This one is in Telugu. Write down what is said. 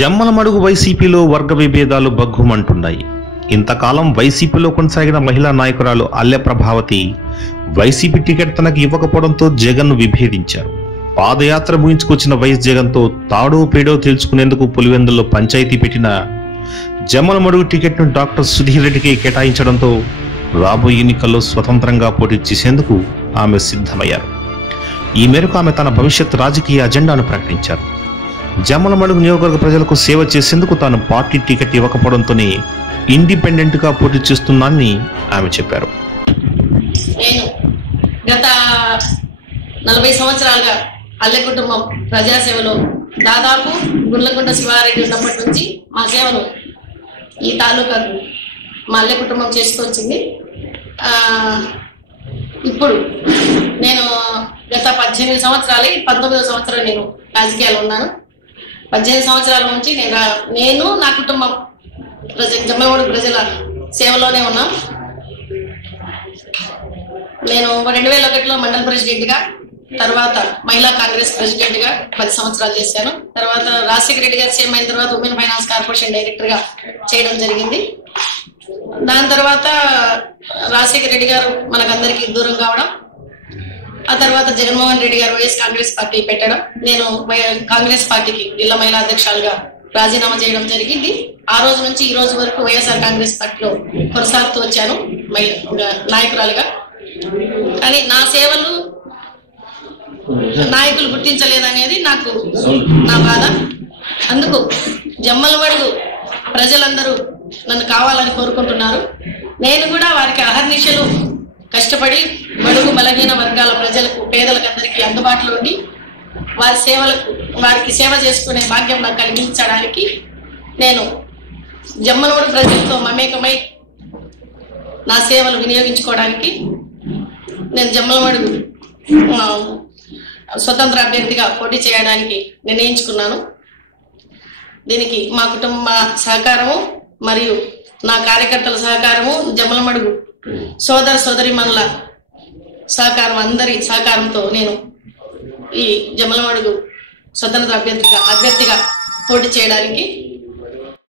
జమ్మలమడుగు వైసీపీలో వర్గ విభేదాలు బగ్గుమంటున్నాయి. ఇంతకాలం వైసీపీలో కొనసాగిన మహిళా నాయకురాలు అల్లె ప్రభావతి వైసీపీ టికెట్ తనకు ఇవ్వకపోవడంతో జగన్ను విభేదించారు. పాదయాత్ర ముగించుకొచ్చిన వైఎస్ జగన్తో తాడో పేడో తెలుసుకునేందుకు పులివెందుల్లో పంచాయతీ పెట్టిన జమ్మలమడుగు టికెట్ను డాక్టర్ సుధీర్ రెడ్డికి కేటాయించడంతో రాబోయే ఎన్నికల్లో స్వతంత్రంగా పోటీ చేసేందుకు ఆమె సిద్ధమయ్యారు. ఈ మేరకు ఆమె తన భవిష్యత్ రాజకీయ అజెండాను ప్రకటించారు. జమ్మలమడుగు నియోజకవర్గ ప్రజలకు సేవ చేసేందుకు తాను పార్టీ టికెట్ ఇవ్వకపోవడంతోనే ఇండిపెండెంట్ గా పోటీ చేస్తున్నానని ఆమె చెప్పారు. నేను గత 40 సంవత్సరాలుగా అల్లె కుటుంబం ప్రజాసేవలో దాదాపు గుండ్లకుంట శివారెడ్డి ఉన్నప్పటి నుంచి మా సేవను ఈ తాలూకాకు మా అల్లె కుటుంబం చేస్తూ వచ్చింది. ఇప్పుడు నేను గత 18 సంవత్సరాలు 19వ సంవత్సరం నేను రాజకీయాలు ఉన్నాను. 18 సంవత్సరాల నుంచి నేను నా కుటుంబం జమ్మలమడుగు ప్రజల సేవలోనే ఉన్నాం. నేను 2001లో మండల ప్రెసిడెంట్గా, తర్వాత మహిళా కాంగ్రెస్ ప్రెసిడెంట్గా 10 సంవత్సరాలు చేశాను. తర్వాత రాజశేఖర రెడ్డి గారు సీఎం అయిన తర్వాత ఉమెన్ ఫైనాన్స్ కార్పొరేషన్ డైరెక్టర్గా చేయడం జరిగింది. దాని తర్వాత రాజశేఖర రెడ్డి గారు మనకందరికీ దూరం కావడం, ఆ తర్వాత జగన్మోహన్ రెడ్డి గారు వైఎస్ కాంగ్రెస్ పార్టీ పెట్టడం, నేను కాంగ్రెస్ పార్టీకి జిల్లా మహిళా అధ్యక్షులుగా రాజీనామా చేయడం జరిగింది. ఆ రోజు నుంచి ఈ రోజు వరకు వైఎస్ఆర్ కాంగ్రెస్ పార్టీలో కొనసాగుతూ వచ్చాను నాయకురాలుగా. కానీ నా సేవలు నాయకులు గుర్తించలేదనేది నాకు నా బాధ. అందుకు జమ్మలమడుగు ప్రజలందరూ నన్ను కావాలని కోరుకుంటున్నారు. నేను కూడా వారికి అహర్నిశలు కష్టపడి బడుగు బలహీన వర్గాల ప్రజలకు, పేదలకు అందరికీ అందుబాటులో ఉండి వారికి సేవ చేసుకునే భాగ్యం నాకు కలిగించడానికి, నేను జమ్మలమడుగు ప్రజలతో మమేకమై నా సేవలు వినియోగించుకోవడానికి నేను జమ్మలమడుగు స్వతంత్ర అభ్యర్థిగా పోటీ చేయడానికి నిర్ణయించుకున్నాను. దీనికి మా కుటుంబ సహకారము మరియు నా కార్యకర్తల సహకారము, జమ్మలమడుగు సోదర సోదరీమణుల సహకారం, అందరి సహకారంతో నేను ఈ జమ్మలమడుగు స్వతంత్ర అభ్యర్థిగా పోటీ చేయడానికి